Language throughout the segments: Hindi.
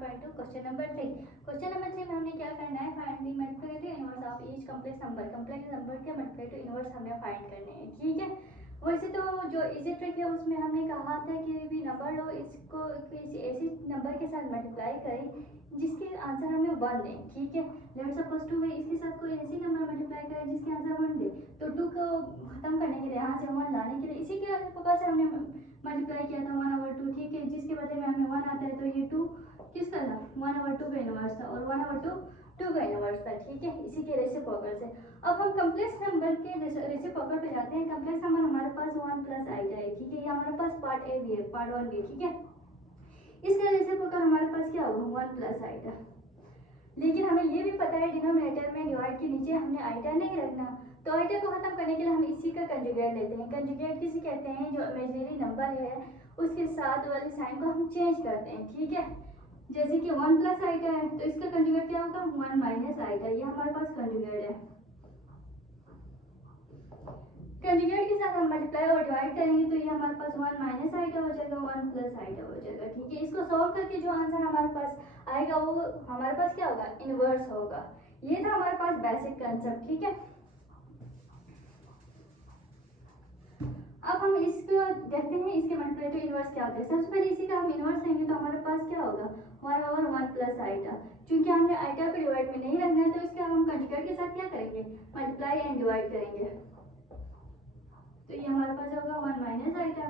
1.2 क्वेश्चन नंबर 3। क्वेश्चन नंबर 3 में हमने क्या करना है, find the multiplicative inverse of each complex number. Complex number के मल्टीप्लिकेटिव इनवर्स हमें फाइंड करने हैं, ठीक है। वैसे तो जो इजी ट्रिक है उसमें हमने कहा था कि भी नंबर लो, इसको किसी ऐसे नंबर के साथ मल्टीप्लाई करें जिसके आंसर हमें 1 दें, ठीक है। लेट्स सपोज 2 है, इसके साथ कोई ऐसी नंबर मल्टीप्लाई करें जिसके आंसर 1 दे, तो 2 को खत्म करने के लिए, यहाँ से 1 लाने के लिए इसी के प्रकार से हमने मल्टीप्लाई किया था 1/2, ठीक है। जिसके बदले में हमें 1 आता है, तो ये 2 किसका था, 1/2 का इनवर्स था, और 1/2 का इनवर्स था, ठीक है, इसी के रेसिप्रोकल से। अब हम कॉम्प्लेक्स नंबर के रेसिप्रोकल पे जाते हैं। कॉम्प्लेक्स नंबर हमारे पास 1 प्लस आएगा, ठीक है। ये हमारे पास पार्ट ए भी है, पार्ट 1 भी, ठीक है। इसका रेसिप्रोकल हमारे पास क्या होगा, 1 प्लस आएगा। लेकिन हमें ये भी पता है डिनोमिनेटर में डिवाइड के नीचे हमने आइटा नहीं रखना, तो आइटा को खत्म करने के लिए हम इसी का कंजुगेट लेते हैं। कंजुगेट किसे कहते हैं, जो इमेजिनरी नंबर है उसके साथ वाले साइन को हम चेंज करते हैं, ठीक है। जैसे कि 1 प्लस आइटा है, तो इसका कंजुगेट क्या होगा, 1 माइनस आइटा। ये हमारे पास कंजुगेट है। कंजुगेट के साथ हम मल्टीप्लाई और डिवाइड करेंगे, तो ये हमारे पास 1 माइनस आइटा हो जाएगा, 1 प्लस आइटा हो जाएगा, ठीक है। इसको सॉल्व करके जो आंसर हमारे पास आएगा वो हमारे पास क्या होगा, इनवर्स होगा। ये था हमारे पास बेसिक कंसेप्ट, ठीक है। अब हम इसको देखते हैं, इसके मल्टीप्लिकेटिव इनवर्स क्या होता है। सबसे पहले इसी का हम इनवर्स लेंगे, तो हमारे पास क्या होगा, 1/1 प्लस आइटा। क्योंकि हमने आइटा को डिवाइड में नहीं रखना है, तो इसका हम कंजुगेट के साथ क्या करेंगे, मल्टीप्लाई एंड डिवाइड करेंगे। तो ये हमारे पास होगा 1 माइनस आइटा,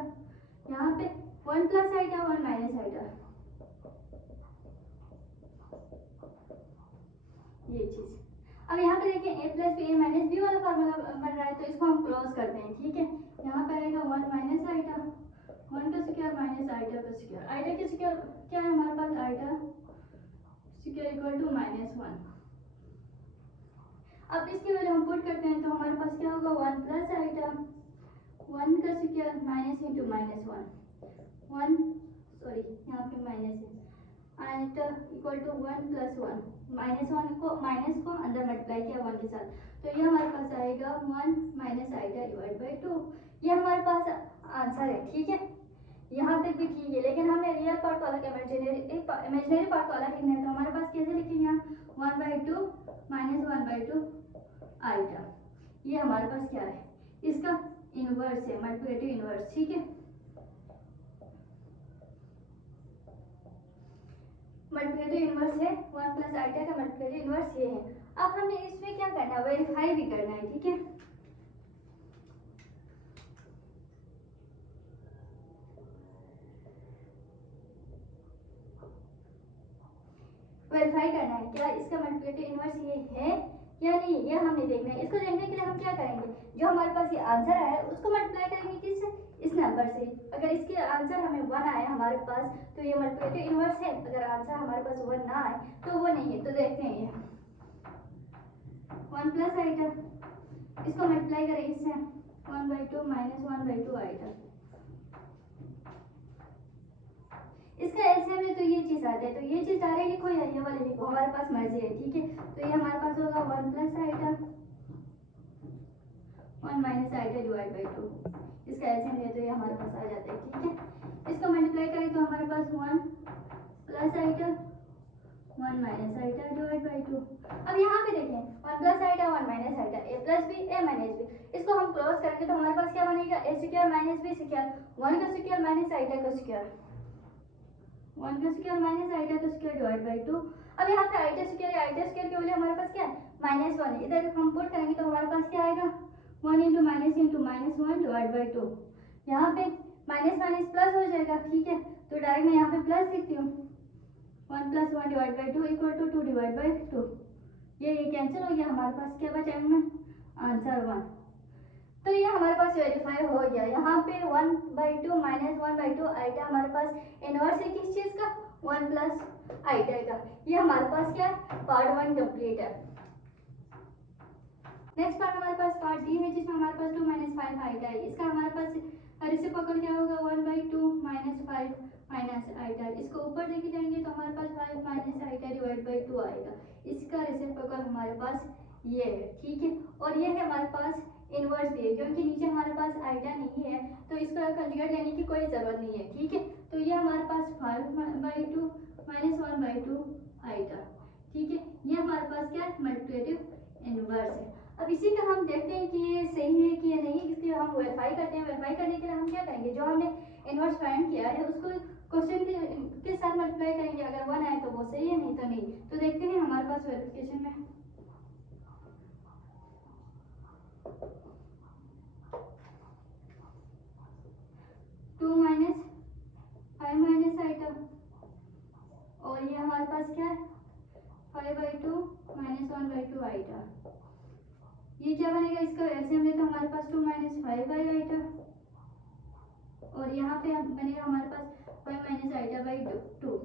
यहाँ पे 1 प्लस आइटा, 1 माइनस आइटा, ये चीज। अब यहाँ पे देखिए a plus B, A minus B वाला फार्मूला बन रहा है, तो इसको हम क्लोज करते हैं, ठीक है। यहाँ पे आएगा 1 माइनस आइटा, 1 का स्क्वायर माइनस आइटा का स्क्वायर। आइटा का स्क्वायर क्या है हमारे पास, आइटा स्क्वायर इक्वल टू -1। अब इसकी वैल्यू हम पुट करते हैं, तो हमारे पास क्या होगा, 1 प्लस आइटा, 1 का स्क्वायर माइनस इंटू -1, 1 सॉरी यहाँ पे माइनस है, eta equal to 1 plus 1, minus को अंदर मल्टीप्लाई किया 1 के साथ, तो ये हमारे पास आएगा 1 माइनस आइटा डिवाइड बाई 2। ये हमारे पास आंसर है, ठीक है। यहाँ तक भी ठीक है, लेकिन हमें रियल पार्ट को अलग, इमेजिनरी पार्ट को अलग लिखना है, तो हमारे पास कैसे लिखेंगे हम, 1/2 माइनस 1/2 आइटा। ये हमारे पास क्या है, इसका इनवर्स है, मल्टीप्लिकेटिव इनवर्स, ठीक है। मल्टीप्लिकेटिव इनवर्स है 1 प्लस आइटा का मल्टीप्लिकेटिव इनवर्स ये है। अब हमने इसमें क्या करना है, वेरीफाई भी करना है, ठीक है। वेरीफाई करना है क्या इसका मल्टीप्लिकेटिव इनवर्स ये है या नहीं, ये हमें देखना है। इसको देखने के लिए हम क्या करेंगे, जो हमारे पास ये आंसर आया है उसको मल्टीप्लाई करेंगे किससे, इस नंबर से। अगर इसके आंसर हमें 1 आया हमारे पास, तो ये मल्टीप्लिकेटिव इनवर्स है। अगर आंसर हमारे पास 1 ना आए तो वो नहीं है। तो देखते हैं, ये 1 प्लस आइटा, इसको मल्टीप्लाई करें इससे, 1/2 माइनस 1/2 आइटा। इसका एलसीएम में तो ये चीज आ जाए, तो ये चीज डायरेक्ट लिखो या ये वाले लिखो, हमारे पास मर्जी है, ठीक है। तो ये हमारे पास होगा 1 plus eta, 1 minus eta divide by 2। इसका एलसीएम है, तो ये हमारे पास आ जाता है, ठीक है। इसको मल्टीप्लाई करें तो हमारे पास 1 plus eta, 1 minus eta divide by 2। अब यहाँ पे देखें, 1 plus eta, 1 minus eta, A plus B, A minus B. इसको हम क्रॉस करेंगे तो हमारे पास क्या बनेगा, A square minus B square, 1 का स्क्वायर माइनस आइटा का स्क्वायर, 1 का स्क्वायर माइनस आइटा का स्क्वायर डिवाइड बाई 2। अब यहाँ पे आइटा स्क्वायर की वैल्यू हमारे पास क्या है, -1। इधर हम पुट करेंगे तो हमारे पास क्या आएगा, 1 इंटू -1 डिवाइड बाई 2। यहाँ पे माइनस माइनस प्लस हो जाएगा, ठीक है। तो डायरेक्ट मैं यहाँ पे प्लस लिखती हूँ, 1 plus 1 divide by 2 equal to 2 divide by 2। ये कैंसिल हो गया, हमारे पास क्या बचा इनमें, आंसर 1। तो ये हमारे पास वेरीफाई हो गया। यहाँ पे 1/2 माइनस 1/2 आइटा हमारे पास इनवर्स है किस चीज का, 1 प्लस आइटा का। ये हमारे पास क्या है, पार्ट 1 कंप्लीट है। नेक्स्ट पार्ट हमारे पास पार्ट डी है, जिसमें हमारे पास 2 माइनस 5 आइटा है। इसका हमारे पास रेसिप्रोकल क्या होगा, 1/2 माइनस 5 माइनस आइटा। इसको ऊपर लेके जाएंगे तो हमारे पास 5 माइनस आइटा डिवाइड बाई 2 आएगा। इसका रेसिप्रोकल हमारे पास ये है, ठीक है। और ये है हमारे पास इनवर्स भी है, क्योंकि नीचे हमारे पास आइटा नहीं है तो इसका कंजुगेट लेने की कोई ज़रूरत नहीं है। ठीक है, तो ये हमारे पास 5/2 माइनस 1/2 आइटा। ठीक है, ये हमारे पास क्या है, मल्टीप्लिकेटिव इनवर्स है। अब इसी का हम देखते हैं कि ये सही है कि ये नहीं है, इसलिए हम वेरीफाई करते हैं। वेरीफाई करने के लिए हम क्या करेंगे, जो हमने इनवर्स फाइंड किया है उसको क्वेश्चन के साथ मल्टीप्लाई करेंगे, अगर 1 आए तो वो सही है, नहीं तो नहीं। तो देखते हैं हमारे पास वेरिफिकेशन में 2 माइनस 5 माइनस आइटा, और ये हमारे पास क्या है 5/2 माइनस 1/2 आइटा। ये क्या बनेगा, इसका एलसीएम ले तो हमारे पास 2 माइनस 5/आइटा, और यहाँ पे बनेगा हमारे पास 5 माइनस आइटा/2।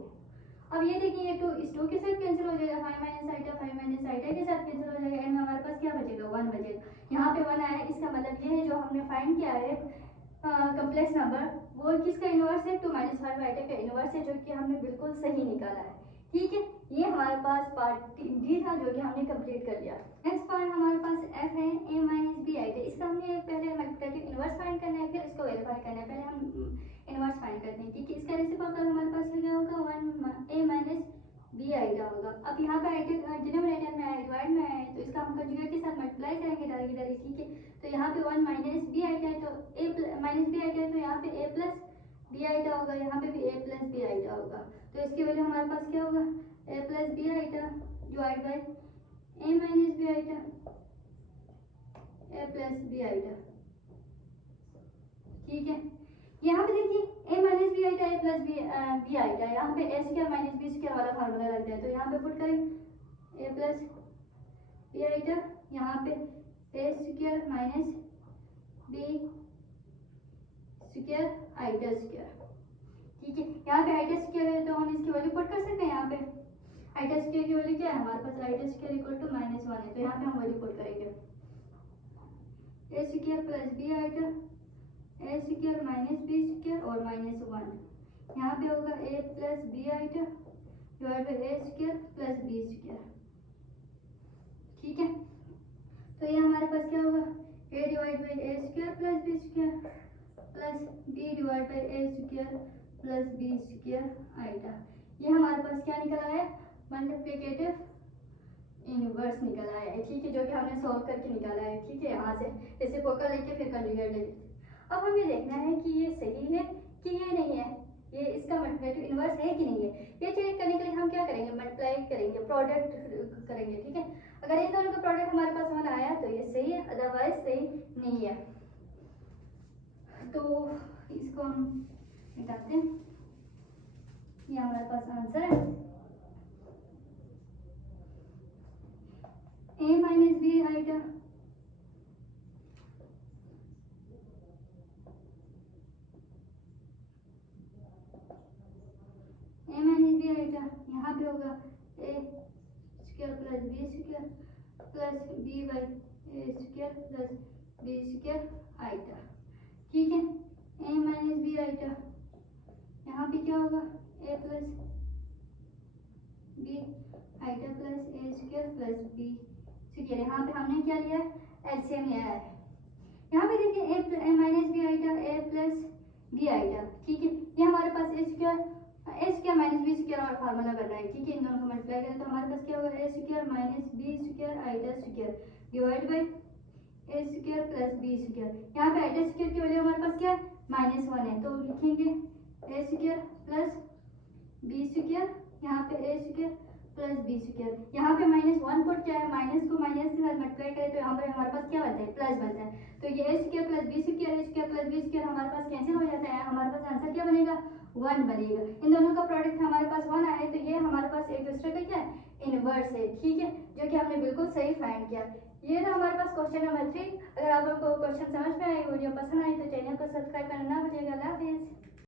अब ये देखिए, ये 2 इस 2 के साथ कैंसिल हो जाएगा, 5 माइनस आइटा 5 माइनस आइटा के साथ कैंसिल हो जाएगा, एंड में हमारे पास क्या बचेगा, 1 बचेगा। यहाँ पे 1 आया, इसका मतलब ये है जो हमने फाइंड किया है कम्प्लेक्स नंबर, वो किसका इनवर्स है, 2 माइनस 5 आइटा का इनवर्स है, जो कि हमने बिल्कुल सही निकाला है। ठीक है, ये हमारे पास पार्ट डी था जो कि हमने कंप्लीट कर लिया। नेक्स्ट पार्ट हमारे पास एफ है ए माइनस बी आइटा। इसका हमने पहले मल्टीप्लिकेटिव इनवर्स फाइंड करना है, फिर इसको वेरीफाई करना है। पहले हम इनवर्स फाइंड करते हैं। ठीक है, इसका रेसिप्रोकल हमारे पास क्या होगा, 1 ए माइनस बी आइटा होगा। अब यहाँ पे आइटा डिनोमिनेटर में आया, डिवाइड में आया है, तो इसका हम कंजुगेट के साथ मल्टीप्लाई करेंगे डायरेक्ट। ठीक है, तो यहाँ पे 1 माइनस बी आइटा है, तो ए माइनस बी आइटा है, तो यहाँ पे ए प्लस बी आइटा होगा, यहाँ पे भी ए प्लस बी आइटा होगा। तो इसकी वैल्यू हमारे पास क्या होगा, a plus b iota divide by a minus b iota, A plus b iota. ठीक है, यहाँ पे देखिए a minus b iota A plus b iota, यहाँ पे a square minus B square वाला फार्मूला लगता है, तो यहाँ पे पुट करें ए प्लस बी आइटा, यहाँ पे a square minus B square iota square. ठीक है, यहाँ पे आइटा स्क्वायर है तो हम इसकी वैल्यू पुट कर सकते हैं। यहाँ पे आइटा स्क्वायर की वैल्यू क्या है हमारे पास, आइटा स्क्वायर इक्वल टू -1 है, तो यहाँ पे हम वैल्यू पुट करेंगे a square plus b iota, a square minus B square और -1, यहाँ पे होगा a plus b iota divide by a square plus b square. ठीक है, तो ये हमारे पास क्या होगा, a divide by a square plus b square plus b divide by a square plus b square iota. ये हमारे पास क्या निकल आया है, मल्टीप्लिकेटिव इनवर्स निकल आया है। ठीक है, जो कि हमने सॉल्व करके निकाला है। ठीक है, यहाँ से रेसिप्रोकल लेके फिर कंजुगेट लेके अब हमें देखना है कि ये सही है कि ये नहीं है, ये इसका मल्टीप्लिकेटिव इनवर्स है कि नहीं है। ये चेक करने के लिए हम क्या करेंगे, मल्टीप्लाई करेंगे, प्रोडक्ट करेंगे। ठीक है, अगर इन दोनों का प्रोडक्ट हमारे पास 1 आया तो ये सही है, अदरवाइज सही नहीं है। तो इसको हम निकालते हैं, ये हमारे पास आंसर है a minus b iota a minus b iota, यहाँ पे होगा a square plus b square plus b by a square plus b square iota. ठीक है, ए माइनस बी आइटा, यहाँ पे क्या होगा a plus b iota plus A square plus b square. यहाँ पे हमने क्या लिया है, एलसीएम लिया है। यहाँ पे देखिए a minus b iota A plus b iota. ठीक है, ये हमारे पास ए स्क्वायर माइनस बी स्क्वायर और फार्मूला बन रहा है। ठीक है, इन दोनों को मल्टीप्लाई करें तो हमारे पास क्या होगा, a square minus B square iota square divide by a square plus b square. यहाँ पे आइटा स्क्वायर की वैल्यू हमारे पास क्या है, -1 है, तो लिखेंगे ए स्क्वायर प्लस बी स्क्वायर, यहाँ पे a square plus b square. यहाँ पे -1 पुट क्या है, माइनस को माइनस के साथ मल्टीप्लाई करें तो यहाँ पर हमारे पास क्या बनता है, प्लस बनता है। तो ये ए स्क्वायर प्लस बी स्क्वायर, ए स्क्वायर प्लस बी स्क्वायर हमारे पास कैंसिल हो जाता है, हमारे पास आंसर क्या बनेगा, 1 बनेगा। इन दोनों का प्रोडक्ट हमारे पास 1 आया है, तो ये हमारे पास एक दूसरे का क्या है, इनवर्स है। ठीक है, जो कि हमने बिल्कुल सही फाइंड किया। ये था हमारे पास क्वेश्चन नंबर 3। अगर आप लोगों को क्वेश्चन समझ में आए, वीडियो पसंद आई तो चैनल को सब्सक्राइब करना ना भूलिएगा। अल्लाह हाफिज़।